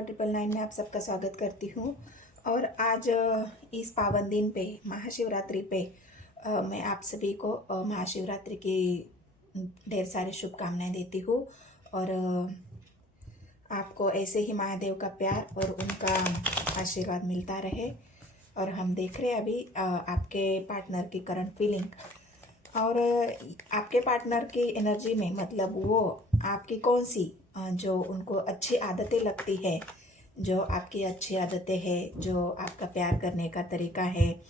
999 में आप सबका स्वागत करती हूँ। और आज इस पावन दिन पे महाशिवरात्रि पे मैं आप सभी को महाशिवरात्रि की ढेर सारी शुभकामनाएं देती हूँ। और आपको ऐसे ही महादेव का प्यार और उनका आशीर्वाद मिलता रहे। और हम देख रहे हैं अभी आपके पार्टनर की करंट फीलिंग और आपके पार्टनर की एनर्जी में, मतलब वो आपकी कौन सी जो उनको अच्छी आदतें लगती है, जो आपकी अच्छी आदतें हैं, जो आपका प्यार करने का तरीका है,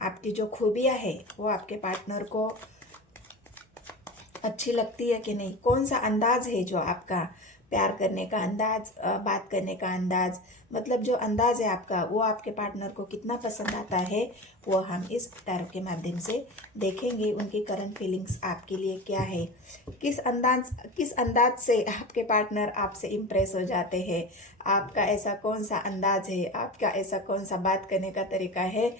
आपकी जो खूबियाँ है वो आपके पार्टनर को अच्छी लगती है कि नहीं, कौन सा अंदाज है जो आपका प्यार करने का अंदाज, बात करने का अंदाज, मतलब जो अंदाज है आपका वो आपके पार्टनर को कितना पसंद आता है, वो हम इस टैरो के माध्यम से देखेंगे। उनकी करंट फीलिंग्स आपके लिए क्या है, किस अंदाज से आपके पार्टनर आपसे इम्प्रेस हो जाते हैं, आपका ऐसा कौन सा अंदाज है, आपका ऐसा कौन सा बात करने का तरीका है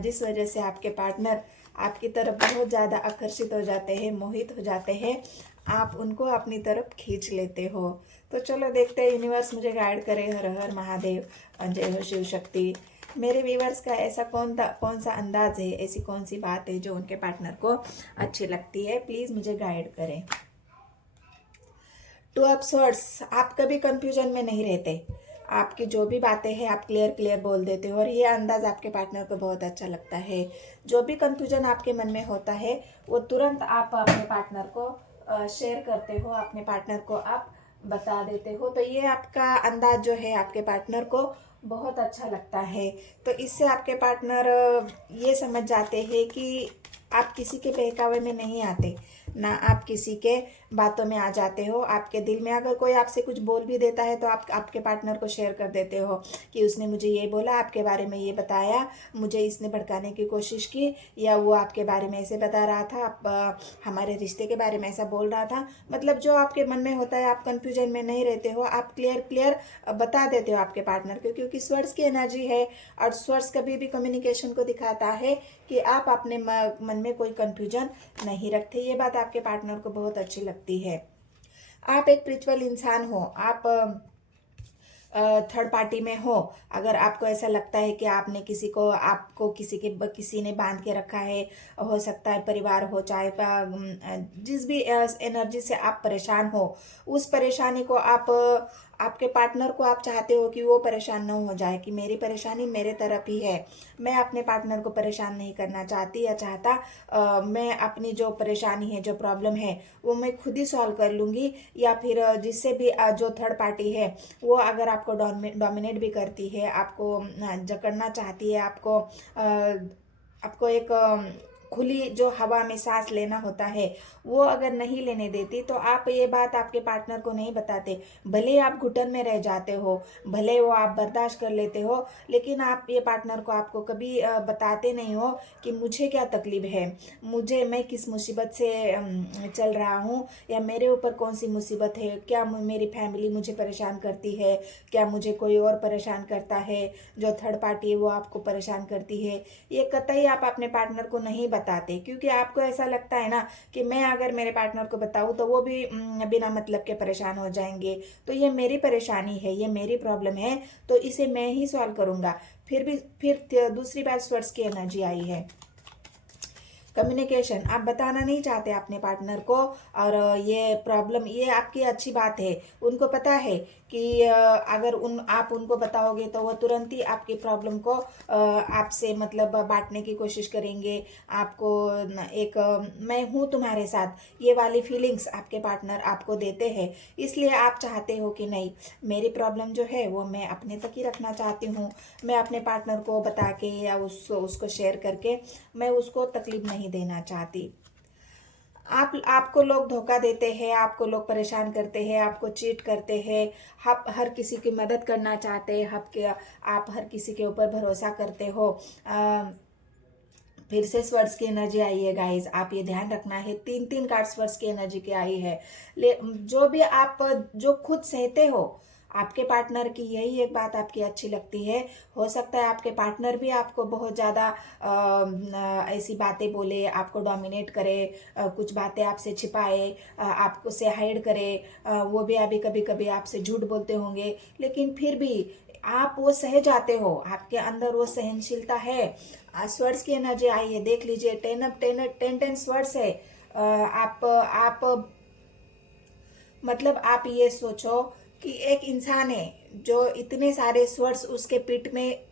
जिस वजह से आपके पार्टनर आपकी तरफ बहुत ज़्यादा आकर्षित हो जाते हैं, मोहित हो जाते हैं, आप उनको अपनी तरफ खींच लेते हो। तो चलो देखते हैं यूनिवर्स मुझे गाइड करे। हर हर महादेव, जय हो शिव शक्ति। मेरे व्यूवर्स का ऐसा कौन सा अंदाज है, ऐसी कौन सी बात है जो उनके पार्टनर को अच्छी लगती है, प्लीज़ मुझे गाइड करें। टू ऑफ स्वॉर्ड्स, आप कभी कंफ्यूजन में नहीं रहते, आपकी जो भी बातें हैं आप क्लियर बोल देते हो और ये अंदाज आपके पार्टनर को बहुत अच्छा लगता है। जो भी कंफ्यूजन आपके मन में होता है वो तुरंत आप अपने पार्टनर को शेयर करते हो, अपने पार्टनर को आप बता देते हो। तो ये आपका अंदाज जो है आपके पार्टनर को बहुत अच्छा लगता है। तो इससे आपके पार्टनर ये समझ जाते हैं कि आप किसी के बहकावे में नहीं आते, ना आप किसी के बातों में आ जाते हो। आपके दिल में अगर कोई आपसे कुछ बोल भी देता है तो आप आपके पार्टनर को शेयर कर देते हो कि उसने मुझे ये बोला, आपके बारे में ये बताया, मुझे इसने भड़काने की कोशिश की, या वो आपके बारे में ऐसे बता रहा था, आप हमारे रिश्ते के बारे में ऐसा बोल रहा था। मतलब जो आपके मन में होता है, आप कन्फ्यूजन में नहीं रहते हो, आप क्लियर बता देते हो आपके पार्टनर को, क्योंकि स्वर्स की एनर्जी है और स्वर्स कभी भी कम्युनिकेशन को दिखाता है कि आप अपने मन में कोई कन्फ्यूजन नहीं रखते। ये बात आपके पार्टनर को बहुत अच्छी लगती है। आप एक स्पिरिचुअल इंसान हो, आप थर्ड पार्टी में हो, अगर आपको ऐसा लगता है कि आपको किसी ने बांध के रखा है, हो सकता है परिवार हो, चाहे जिस भी एनर्जी से आप परेशान हो, उस परेशानी को आपके पार्टनर को आप चाहते हो कि वो परेशान न हो जाए, कि मेरी परेशानी मेरे तरफ ही है, मैं अपने पार्टनर को परेशान नहीं करना चाहती या चाहता, मैं अपनी जो परेशानी है, जो प्रॉब्लम है वो मैं खुद ही सॉल्व कर लूँगी। या फिर जिससे भी जो थर्ड पार्टी है वो अगर आपको डोमिनेट भी करती है, आपको जकड़ना चाहती है, आपको एक खुली जो हवा में सांस लेना होता है वो अगर नहीं लेने देती, तो आप ये बात आपके पार्टनर को नहीं बताते। भले आप घुटन में रह जाते हो, भले वो आप बर्दाश्त कर लेते हो, लेकिन आप ये पार्टनर को आपको कभी बताते नहीं हो कि मुझे क्या तकलीफ है, मैं किस मुसीबत से चल रहा हूँ, या मेरे ऊपर कौन सी मुसीबत है, क्या मेरी फैमिली मुझे परेशान करती है, क्या मुझे कोई और परेशान करता है, जो थर्ड पार्टी है वो आपको परेशान करती है। ये कतई आप अपने पार्टनर को नहीं बताते, क्योंकि आपको ऐसा लगता है ना कि मैं अगर मेरे पार्टनर को बताऊँ तो वो भी बिना मतलब के परेशान हो जाएंगे। तो ये मेरी परेशानी है, ये मेरी प्रॉब्लम है, तो इसे मैं ही सॉल्व करूँगा। फिर दूसरी बात स्वर्स की एनर्जी आई है, कम्युनिकेशन। आप बताना नहीं चाहते अपने पार्टनर को, और ये प्रॉब्लम, ये आपकी अच्छी बात है, उनको पता है कि अगर आप उनको बताओगे तो वो तुरंत ही आपकी प्रॉब्लम को आपसे मतलब बांटने की कोशिश करेंगे। आपको एक मैं हूँ तुम्हारे साथ, ये वाली फीलिंग्स आपके पार्टनर आपको देते हैं। इसलिए आप चाहते हो कि नहीं, मेरी प्रॉब्लम जो है वो मैं अपने तक ही रखना चाहती हूँ, मैं अपने पार्टनर को बता के या उसको शेयर करके मैं उसको तकलीफ नहीं देना चाहती। आपको लोग धोखा देते हैं, आपको लोग परेशान करते हैं, आपको चीट करते हैं, आप हर किसी की मदद करना चाहते हैं, आप हर किसी के ऊपर भरोसा करते हो। फिर से स्वर्ड्स की एनर्जी आई है गाइस, आप ये ध्यान रखना है, तीन कार्ड स्वर्ड्स की एनर्जी की आई है। जो भी आप जो खुद सहते हो, आपके पार्टनर की यही एक बात आपकी अच्छी लगती है। हो सकता है आपके पार्टनर भी आपको बहुत ज़्यादा ऐसी बातें बोले, आपको डोमिनेट करे, कुछ बातें आपसे छिपाए, आपको से हाइड करे, वो भी अभी कभी कभी आपसे झूठ बोलते होंगे, लेकिन फिर भी आप वो सह जाते हो, आपके अंदर वो सहनशीलता है। स्वर्ड्स की एनर्जी आई है, देख लीजिए, 10 स्वर्ड्स है। आप मतलब आप ये सोचो कि एक इंसान है जो इतने सारे स्वर्ड्स उसके पीठ में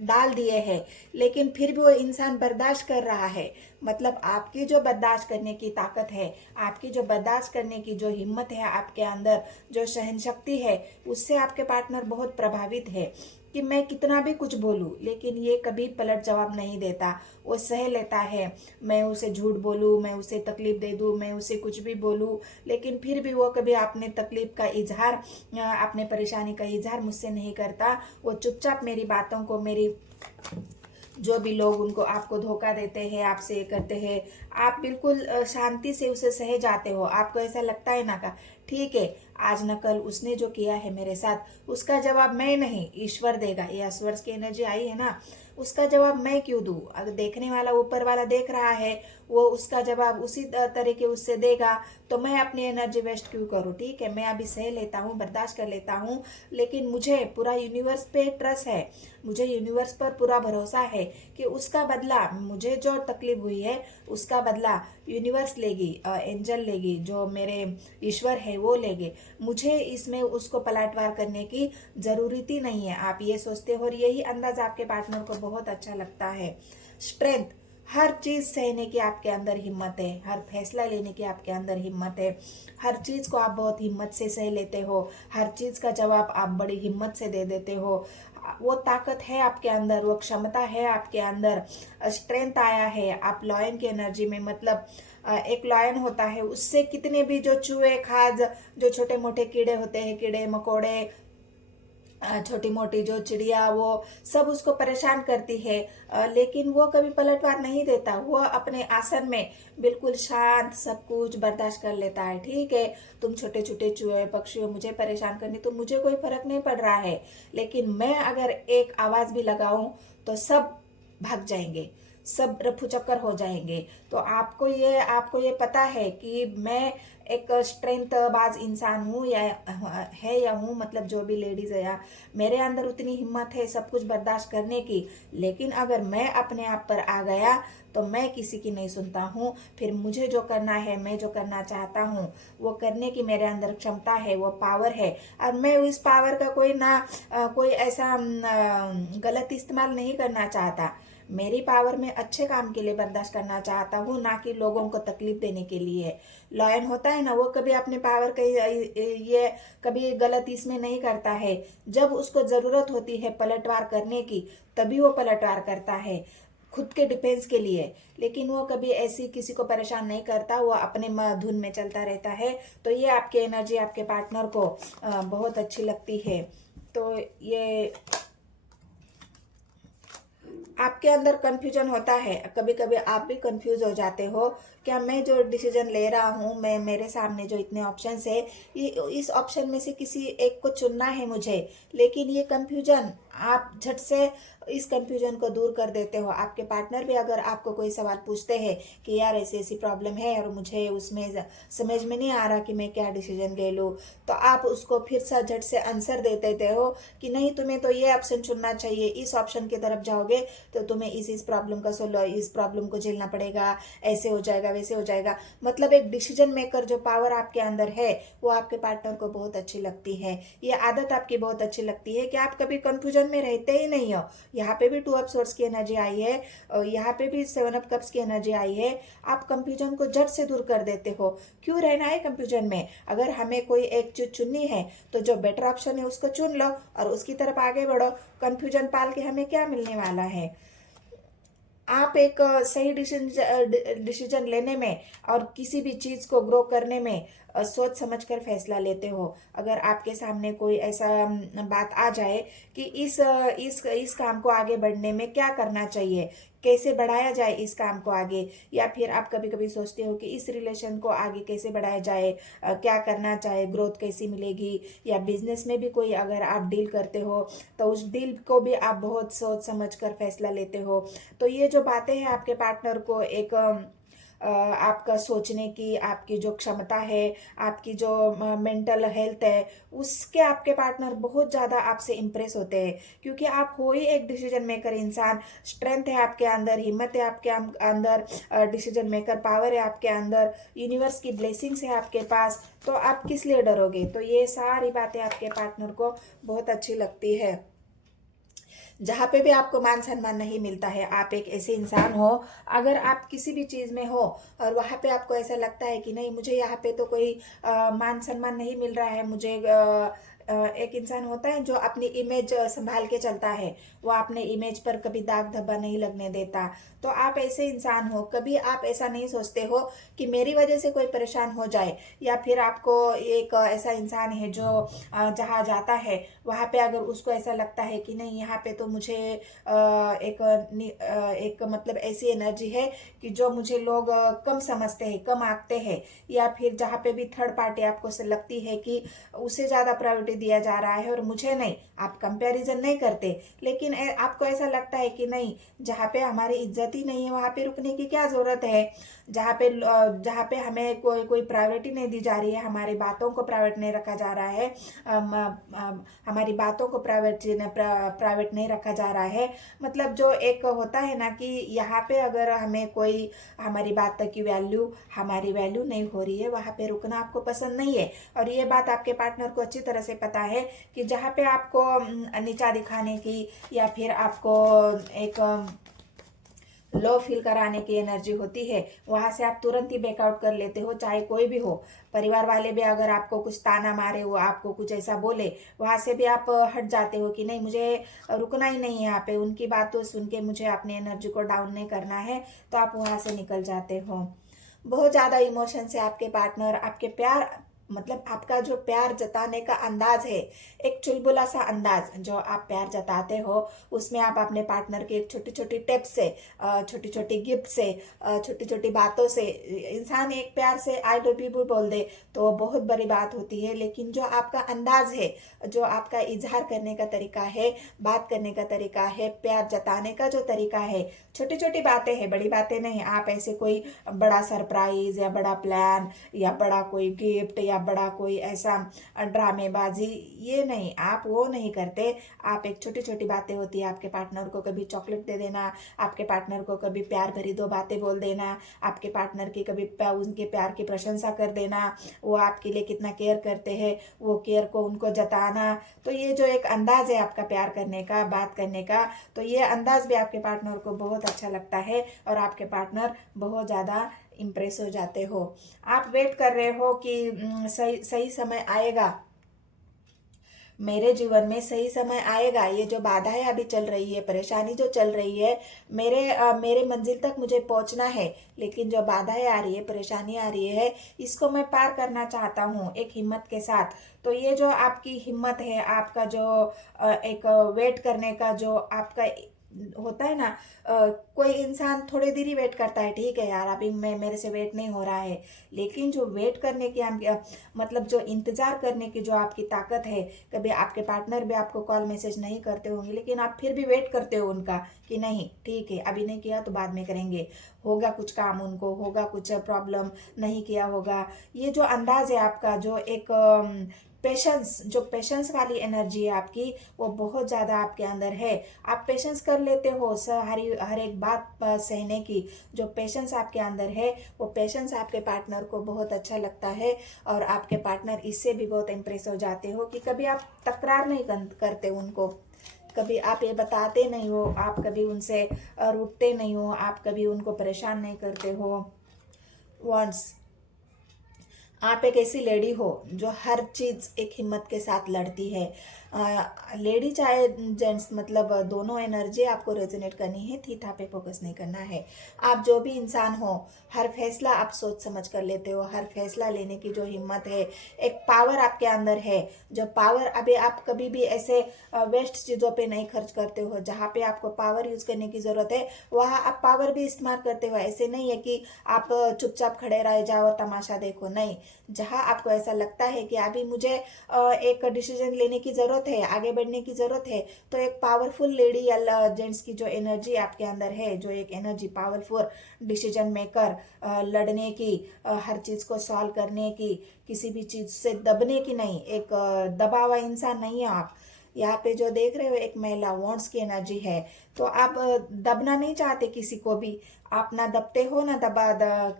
डाल दिए हैं, लेकिन फिर भी वो इंसान बर्दाश्त कर रहा है। मतलब आपकी जो बर्दाश्त करने की ताकत है, आपकी जो बर्दाश्त करने की जो हिम्मत है आपके अंदर, जो सहन शक्ति है, उससे आपके पार्टनर बहुत प्रभावित है कि मैं कितना भी कुछ बोलूं, लेकिन ये कभी पलट जवाब नहीं देता, वो सह लेता है। मैं उसे झूठ बोलूं, मैं उसे तकलीफ दे दूं, मैं उसे कुछ भी बोलूं, लेकिन फिर भी वो कभी अपने तकलीफ का इजहार, अपने परेशानी का इजहार मुझसे नहीं करता। वो चुपचाप मेरी बातों को, मेरी जो भी लोग उनको आपको धोखा देते हैं, आपसे करते हैं, आप बिल्कुल शांति से उसे सह जाते हो। आपको ऐसा लगता है ना का ठीक है, आज न कल उसने जो किया है मेरे साथ, उसका जवाब मैं नहीं, ईश्वर देगा। ये स्वर्स की एनर्जी आई है ना, उसका जवाब मैं क्यों दूं? अगर देखने वाला ऊपर वाला देख रहा है, वो उसका जवाब उसी तरीके उससे देगा, तो मैं अपनी एनर्जी वेस्ट क्यों करूं? ठीक है, मैं अभी सह लेता हूँ, बर्दाश्त कर लेता हूँ, लेकिन मुझे पूरा यूनिवर्स पे ट्रस्ट है, मुझे यूनिवर्स पर पूरा भरोसा है कि उसका बदला, मुझे जो तकलीफ हुई है उसका बदला यूनिवर्स लेगी, एंजल लेगी, जो मेरे ईश्वर है वो लेंगे। मुझे इसमें उसको पलटवार करने की जरूरत ही नहीं है। आप ये सोचते हो और यही अंदाज आपके पार्टनर को बहुत अच्छा लगता है। स्ट्रेंथ, हर चीज सहने की आपके अंदर हिम्मत है, हर फैसला लेने की आपके अंदर हिम्मत है, हर चीज को आप बहुत हिम्मत से सह लेते हो, हर चीज का जवाब आप बड़ी हिम्मत से दे देते हो। वो ताकत है आपके अंदर, वो क्षमता है आपके अंदर, स्ट्रेंथ आया है। आप लॉयन की एनर्जी में, मतलब एक लॉयन होता है, उससे कितने भी जो चूहे खाज, जो छोटे मोटे कीड़े होते हैं, कीड़े मकोड़े, छोटी मोटी जो चिड़िया, वो सब उसको परेशान करती है, लेकिन वो कभी पलटवार नहीं देता। वो अपने आसन में बिल्कुल शांत सब कुछ बर्दाश्त कर लेता है। ठीक है, तुम छोटे छोटे चूहे पक्षियों मुझे परेशान करनी, तो मुझे कोई फर्क नहीं पड़ रहा है, लेकिन मैं अगर एक आवाज भी लगाऊं तो सब भाग जाएंगे, सब रफू चक्कर हो जाएंगे। तो आपको ये पता है कि मैं एक स्ट्रेंथ बाज इंसान हूँ या हूँ, मतलब जो भी लेडीज है, या मेरे अंदर उतनी हिम्मत है सब कुछ बर्दाश्त करने की। लेकिन अगर मैं अपने आप पर आ गया तो मैं किसी की नहीं सुनता हूँ। फिर मुझे जो करना है, मैं जो करना चाहता हूँ, वो करने की मेरे अंदर क्षमता है, वो पावर है। और मैं इस पावर का कोई ऐसा गलत इस्तेमाल नहीं करना चाहता। मेरी पावर में अच्छे काम के लिए बर्दाश्त करना चाहता हूँ, ना कि लोगों को तकलीफ देने के लिए। लॉयन होता है ना, वो कभी अपने पावर का ये कभी गलत इसमें नहीं करता है। जब उसको जरूरत होती है पलटवार करने की, तभी वो पलटवार करता है, खुद के डिफेंस के लिए। लेकिन वो कभी ऐसी किसी को परेशान नहीं करता, वो अपने धुन में चलता रहता है। तो ये आपकी एनर्जी आपके पार्टनर को बहुत अच्छी लगती है। तो ये आपके अंदर कंफ्यूजन होता है, कभी कभी आप भी कंफ्यूज हो जाते हो, क्या मैं जो डिसीजन ले रहा हूँ, मैं मेरे सामने जो इतने ऑप्शंस है, ये इस ऑप्शन में से किसी एक को चुनना है मुझे। लेकिन ये कंफ्यूजन, आप झट से इस कंफ्यूजन को दूर कर देते हो। आपके पार्टनर भी अगर आपको कोई सवाल पूछते हैं कि यार ऐसी ऐसी प्रॉब्लम है और मुझे उसमें समझ में नहीं आ रहा कि मैं क्या डिसीजन ले लूँ, तो आप उसको फिर से झट से आंसर दे देते हो कि नहीं, तुम्हें तो ये ऑप्शन चुनना चाहिए, इस ऑप्शन की तरफ जाओगे तो तुम्हें इस प्रॉब्लम का इस प्रॉब्लम को झेलना पड़ेगा, ऐसे हो जाएगा, वैसे हो जाएगा। मतलब एक डिसीजन मेकर जो पावर आपके अंदर है, वो आपके पार्टनर को बहुत अच्छी लगती है। ये आदत आपकी बहुत अच्छी लगती है कि आप कभी कंफ्यूजन में रहते ही नहीं हो। यहाँ पे भी 2 ऑफ सोर्स की एनर्जी आई है, और यहाँ पे भी 7 ऑफ कप्स की एनर्जी आई है। आप कंफ्यूजन को झट से दूर कर देते हो। क्यों रहना है कंफ्यूजन में? अगर हमें कोई एक चीज चुननी है तो जो बेटर ऑप्शन है उसको चुन लो और उसकी तरफ आगे बढ़ो। कंफ्यूजन पाल के हमें क्या मिलने वाला है? आप एक सही डिसीजन लेने में और किसी भी चीज को ग्रो करने में सोच समझकर फैसला लेते हो। अगर आपके सामने कोई ऐसा बात आ जाए कि इस काम को आगे बढ़ने में क्या करना चाहिए, कैसे बढ़ाया जाए इस काम को आगे, या फिर आप कभी कभी सोचते हो कि इस रिलेशन को आगे कैसे बढ़ाया जाए, क्या करना चाहे, ग्रोथ कैसी मिलेगी, या बिजनेस में भी कोई अगर आप डील करते हो तो उस डील को भी आप बहुत सोच समझ कर फैसला लेते हो। तो ये जो बातें हैं आपके पार्टनर को एक आपका सोचने की, आपकी जो क्षमता है, आपकी जो मेंटल हेल्थ है, उसके आपके पार्टनर बहुत ज़्यादा आपसे इम्प्रेस होते हैं, क्योंकि आप हो ही एक डिसीजन मेकर इंसान। स्ट्रेंथ है आपके अंदर, हिम्मत है आपके अंदर, डिसीजन मेकर पावर है आपके अंदर, यूनिवर्स की ब्लेसिंग्स है आपके पास, तो आप किस लिए डरोगे। तो ये सारी बातें आपके पार्टनर को बहुत अच्छी लगती है। जहाँ पे भी आपको मान सम्मान नहीं मिलता है, आप एक ऐसे इंसान हो, अगर आप किसी भी चीज़ में हो और वहाँ पे आपको ऐसा लगता है कि नहीं, मुझे यहाँ पे तो कोई मान सम्मान नहीं मिल रहा है, मुझे एक इंसान होता है जो अपनी इमेज संभाल के चलता है, वो अपने इमेज पर कभी दाग धब्बा नहीं लगने देता। तो आप ऐसे इंसान हो, कभी आप ऐसा नहीं सोचते हो कि मेरी वजह से कोई परेशान हो जाए, या फिर आपको एक ऐसा इंसान है जो जहाँ जाता है वहाँ पे अगर उसको ऐसा लगता है कि नहीं, यहाँ पे तो मुझे एक मतलब ऐसी एनर्जी है कि जो मुझे लोग कम समझते हैं, कम आंकते हैं, या फिर जहाँ पे भी थर्ड पार्टी आपको से लगती है कि उसे ज़्यादा प्रायोरिटी दिया जा रहा है और मुझे नहीं, आप कंपैरिजन नहीं करते, लेकिन आपको ऐसा लगता है कि नहीं, जहाँ पे हमारी इज्जत ही नहीं है वहाँ पे रुकने की क्या ज़रूरत है, जहाँ पे हमें कोई प्रायोरिटी नहीं दी जा रही है, हमारी बातों को प्राइवेट नहीं रखा जा रहा है, हमारी बातों को प्राइवेट नहीं रखा जा रहा है। मतलब जो एक होता है ना कि यहाँ पे अगर हमें कोई हमारी बात की वैल्यू, हमारी वैल्यू नहीं हो रही है, वहाँ पे रुकना आपको पसंद नहीं है। और ये बात आपके पार्टनर को अच्छी तरह से पता है कि जहाँ पे आपको नीचा दिखाने की, या फिर आपको एक लो फील कराने की एनर्जी होती है, वहां से आप तुरंत ही बैकआउट कर लेते हो, चाहे कोई भी हो। परिवार वाले भी अगर आपको कुछ ताना मारे, वो आपको कुछ ऐसा बोले, वहां से भी आप हट जाते हो कि नहीं, मुझे रुकना ही नहीं है यहाँ पे, उनकी बातों सुन के मुझे अपनी एनर्जी को डाउन नहीं करना है, तो आप वहां से निकल जाते हो। बहुत ज़्यादा इमोशन से आपके पार्टनर आपके प्यार, मतलब आपका जो प्यार जताने का अंदाज है, एक चुलबुला सा अंदाज जो आप प्यार जताते हो, उसमें आप अपने पार्टनर के एक छोटी छोटी टिप्स से, छोटी छोटी गिफ्ट से, छोटी छोटी बातों से, इंसान एक प्यार से आई लव यू भी बोल दे तो बहुत बड़ी बात होती है, लेकिन जो आपका अंदाज है, जो आपका इजहार करने का तरीका है, बात करने का तरीका है, प्यार जताने का जो तरीका है, छोटी छोटी बातें हैं, बड़ी बातें नहीं। आप ऐसे कोई बड़ा सरप्राइज या बड़ा प्लान या बड़ा कोई गिफ्ट या बड़ा कोई ऐसा ड्रामेबाजी, ये नहीं, आप वो नहीं करते। आप एक छोटी छोटी बातें होती है, आपके पार्टनर को कभी चॉकलेट दे देना, आपके पार्टनर को कभी प्यार भरी दो बातें बोल देना, आपके पार्टनर की कभी उनके प्यार की प्रशंसा कर देना, वो आपके लिए कितना केयर करते हैं, वो केयर को उनको जताना। तो ये जो एक अंदाज है आपका प्यार करने का, बात करने का, तो ये अंदाज भी आपके पार्टनर को बहुत अच्छा लगता है और आपके पार्टनर बहुत ज़्यादा इम्प्रेस हो जाते हो। आप वेट कर रहे हो कि सही सही समय आएगा, मेरे जीवन में सही समय आएगा, ये जो बाधाएं अभी चल रही है, परेशानी जो चल रही है, मेरे मंजिल तक मुझे पहुंचना है, लेकिन जो बाधाएं आ रही है, परेशानी आ रही है, इसको मैं पार करना चाहता हूँ एक हिम्मत के साथ। तो ये जो आपकी हिम्मत है, आपका जो एक वेट करने का जो आपका होता है ना, कोई इंसान थोड़ी देर ही वेट करता है, ठीक है यार अभी मैं मेरे से वेट नहीं हो रहा है, लेकिन जो वेट करने की हम मतलब जो इंतजार करने की जो आपकी ताकत है, कभी आपके पार्टनर भी आपको कॉल मैसेज नहीं करते होंगे, लेकिन आप फिर भी वेट करते हो उनका कि नहीं ठीक है, अभी नहीं किया तो बाद में करेंगे, होगा कुछ काम, उनको होगा कुछ प्रॉब्लम, नहीं किया होगा। ये जो अंदाज है आपका, जो एक पेशेंस, जो पेशेंस वाली एनर्जी है आपकी, वो बहुत ज़्यादा आपके अंदर है। आप पेशेंस कर लेते हो हर एक बात सहने की, जो पेशेंस आपके अंदर है, वो पेशेंस आपके पार्टनर को बहुत अच्छा लगता है, और आपके पार्टनर इससे भी बहुत इम्प्रेस हो जाते हो कि कभी आप तकरार नहीं करते उनको, कभी आप ये बताते नहीं हो, आप कभी उनसे रूठते नहीं हो, आप कभी उनको परेशान नहीं करते हो। वंस आप एक ऐसी लेडी हो जो हर चीज़ एक हिम्मत के साथ लड़ती है, लेडी चाहे जेंट्स, मतलब दोनों एनर्जी आपको रेजोनेट करनी है, थीथा पे फोकस नहीं करना है। आप जो भी इंसान हो, हर फैसला आप सोच समझ कर लेते हो, हर फैसला लेने की जो हिम्मत है, एक पावर आपके अंदर है, जो पावर अभी आप कभी भी ऐसे वेस्ट चीज़ों पे नहीं खर्च करते हो। जहाँ पे आपको पावर यूज़ करने की ज़रूरत है वहाँ आप पावर भी इस्तेमाल करते हो। ऐसे नहीं है कि आप चुपचाप खड़े रह जाओ, तमाशा देखो, नहीं। जहाँ आपको ऐसा लगता है कि अभी मुझे एक डिसीजन लेने की ज़रूरत है, आगे बढ़ने की ज़रूरत है, तो एक पावरफुल लेडी या जेंट्स की जो एनर्जी आपके अंदर है, जो एक एनर्जी पावरफुल डिसीजन मेकर, लड़ने की, हर चीज़ को सॉल्व करने की, किसी भी चीज़ से दबने की नहीं, एक दबा हुआ इंसान नहीं है आप। यहाँ पे जो देख रहे हो एक महिला वॉन्ट्स की एनर्जी है, तो आप दबना नहीं चाहते किसी को भी। आप ना दबते हो ना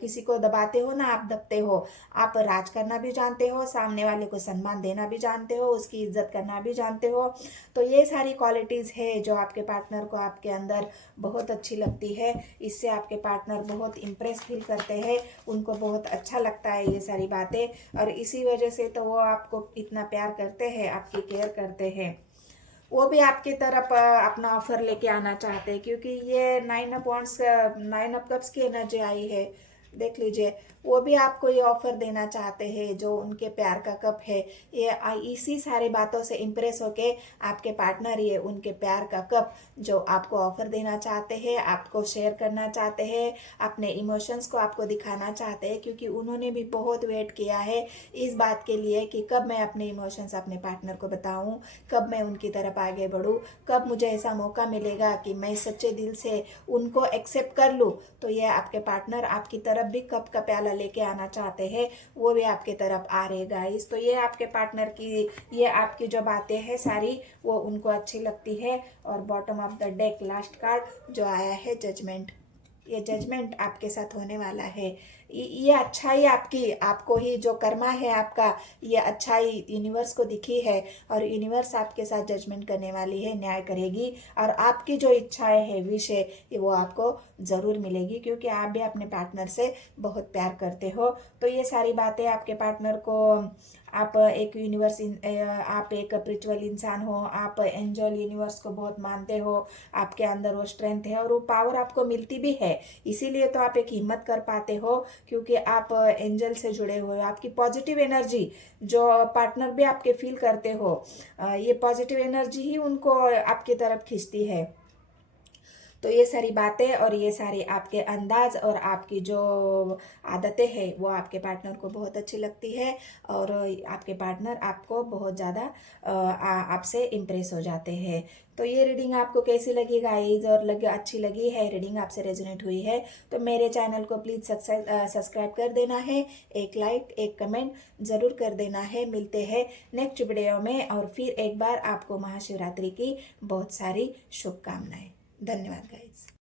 किसी को दबाते हो ना आप दबते हो। आप राज करना भी जानते हो, सामने वाले को सम्मान देना भी जानते हो, उसकी इज्जत करना भी जानते हो। तो ये सारी क्वालिटीज़ है जो आपके पार्टनर को आपके अंदर बहुत अच्छी लगती है। इससे आपके पार्टनर बहुत इम्प्रेस फील करते हैं, उनको बहुत अच्छा लगता है ये सारी बातें, और इसी वजह से तो वो आपको इतना प्यार करते हैं, आपकी केयर करते हैं। वो भी आपकी तरफ अपना ऑफर लेके आना चाहते हैं, क्योंकि ये 9 ऑफ वॉन्ड्स 9 ऑफ कप्स की एनर्जी आई है। देख लीजिए, वो भी आपको ये ऑफर देना चाहते हैं, जो उनके प्यार का कप है। ये इसी सारी बातों से इम्प्रेस होके आपके पार्टनर ये उनके प्यार का कप जो आपको ऑफर देना चाहते हैं, आपको शेयर करना चाहते हैं, अपने इमोशंस को आपको दिखाना चाहते हैं, क्योंकि उन्होंने भी बहुत वेट किया है इस बात के लिए कि कब मैं अपने इमोशंस अपने पार्टनर को बताऊं, कब मैं उनकी तरफ आगे बढ़ूं, कब मुझे ऐसा मौका मिलेगा कि मैं सच्चे दिल से उनको एक्सेप्ट कर लूं। तो ये आपके पार्टनर आपकी तरफ भी कप का प्याला लेके आना चाहते हैं, वो भी आपके तरफ आ रहे गाइस। तो ये आपके पार्टनर की, ये आपकी जो बातें हैं सारी, वो उनको अच्छी लगती है। और bottom of the deck last card जो आया है जजमेंट, ये जजमेंट आपके साथ होने वाला है। ये अच्छाई आपकी, आपको ही जो कर्मा है आपका, ये अच्छाई यूनिवर्स को दिखी है, और यूनिवर्स आपके साथ जजमेंट करने वाली है, न्याय करेगी, और आपकी जो इच्छाएं है, विश है, वो आपको ज़रूर मिलेगी, क्योंकि आप भी अपने पार्टनर से बहुत प्यार करते हो। तो ये सारी बातें आपके पार्टनर को, आप एक आप एक स्पिरिचुअल इंसान हो, आप एंजल यूनिवर्स को बहुत मानते हो, आपके अंदर वो स्ट्रेंथ है और वो पावर आपको मिलती भी है। इसीलिए तो आप एक हिम्मत कर पाते हो, क्योंकि आप एंजल से जुड़े हुए हो। आपकी पॉजिटिव एनर्जी जो पार्टनर भी आपके फील करते हो, ये पॉजिटिव एनर्जी ही उनको आपकी तरफ खींचती है। तो ये सारी बातें और ये सारे आपके अंदाज और आपकी जो आदतें हैं वो आपके पार्टनर को बहुत अच्छी लगती है, और आपके पार्टनर आपको बहुत ज़्यादा आपसे इम्प्रेस हो जाते हैं। तो ये रीडिंग आपको कैसी लगी गाइज, और अच्छी लगी है रीडिंग, आपसे रेजोनेट हुई है, तो मेरे चैनल को प्लीज़ सब्सक्राइब कर देना है, एक लाइक एक कमेंट ज़रूर कर देना है। मिलते हैं नेक्स्ट वीडियो में, और फिर एक बार आपको महाशिवरात्रि की बहुत सारी शुभकामनाएं। धन्यवाद गाइज।